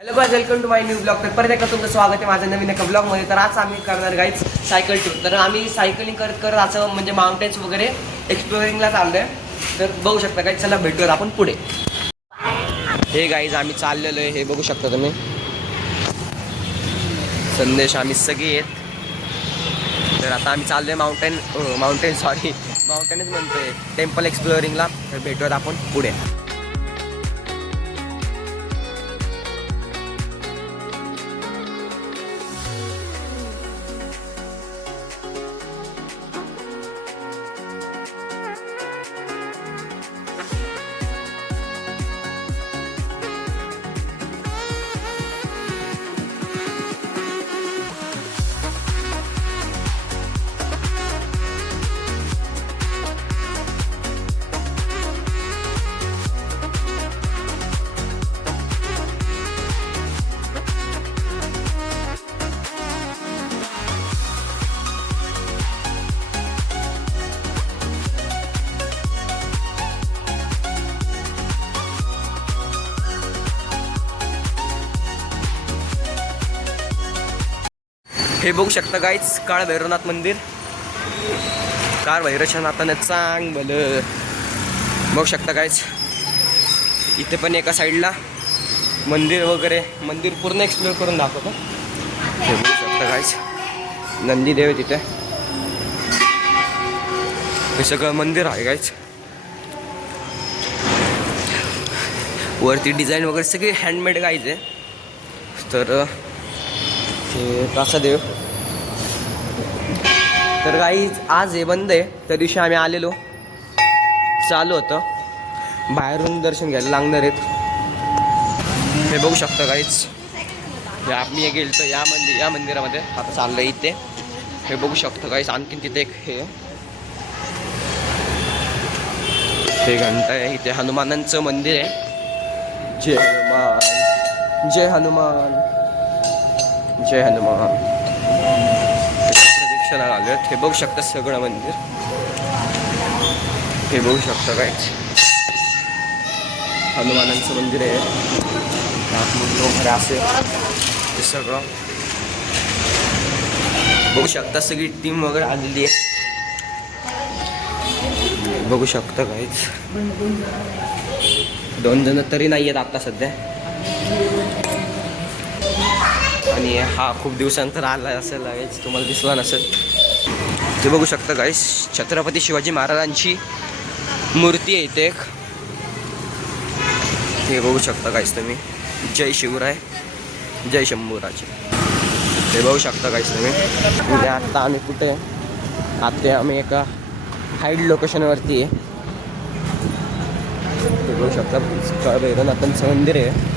Hello guys, welcome to my new blog. तर परत एकदा तुमचं स्वागत आहे माझ्या नवीन एका ब्लॉगमध्ये. तर आज आम्ही करणार गाईज सायकल टूर. तर आम्ही सायकलिंग करत करत असं म्हणजे माउंटेन्स वगैरे एक्सप्लोरिंगला चाललो आहे. तर बघू शकता गाईज, चला भेटूयात आपण पुढे. हे गाईज आम्ही चाललेलो आहे, हे बघू शकता तुम्ही. संदेश आम्ही सगळे आहेत. तर आता आम्ही चाललो आहे माउंटेनच म्हणतोय, टेम्पल एक्सप्लोरिंगला. तर भेटूयात आपण पुढे. हे बघू शकता गाईज, काळ भैरवनाथ मंदिर. काळ भैरवनाथानं चांगलं बघू शकता गाईज. इथे पण एका साईडला मंदिर वगैरे, मंदिर पूर्ण एक्सप्लोर करून दाखवतो. हे बघू शकता गाईज, नंदीदेव तिथे. हे सगळं मंदिर आहे गाईज. वरती डिझाईन वगैरे सगळी हँडमेड गाईज आहे. तर हे कासादेव. तर गाईज आज हे बंद आहे. त्या दिवशी आम्ही आलेलो, चालू होतं. बाहेरून दर्शन घ्यायला लागणार आहेत. हे बघू शकता गाईज, हे आम्ही गेलो या मंदिरामध्ये. आता चाललं इथे. हे बघू शकता गाईज. आणखीन तिथे एक हे घंटा आहे. इथे हनुमानांचं मंदिर आहे. जय हनुमान, जय हनुमान, जय हनुमान. प्रदक्षिणा आले. हे बघू शकता सगळं मंदिर. हे बघू शकता काय, हनुमानांचं मंदिर आहे. वगैरे असे हे सगळं बघू शकता. सगळी टीम वगैरे आलेली आहे. बघू शकता काहीच, 2 जण तरी नाही आहेत आता सध्या. आणि हा खूप दिवसानंतर आला असेल गाईज, तुम्हाला दिसला नसेल. ते बघू शकता गाईज, छत्रपती शिवाजी महाराजांची मूर्ती आहे इथे एक. हे बघू शकता गाईज तुम्ही. जय शिवराय, जय शंभूराजे. हे बघू शकता गाईज तुम्ही. म्हणजे आता आम्ही कुठे, आता आम्ही एका हाईड लोकेशनवरती आहे. हे बघू शकता, काळ भैरवनाथांचं मंदिर आहे.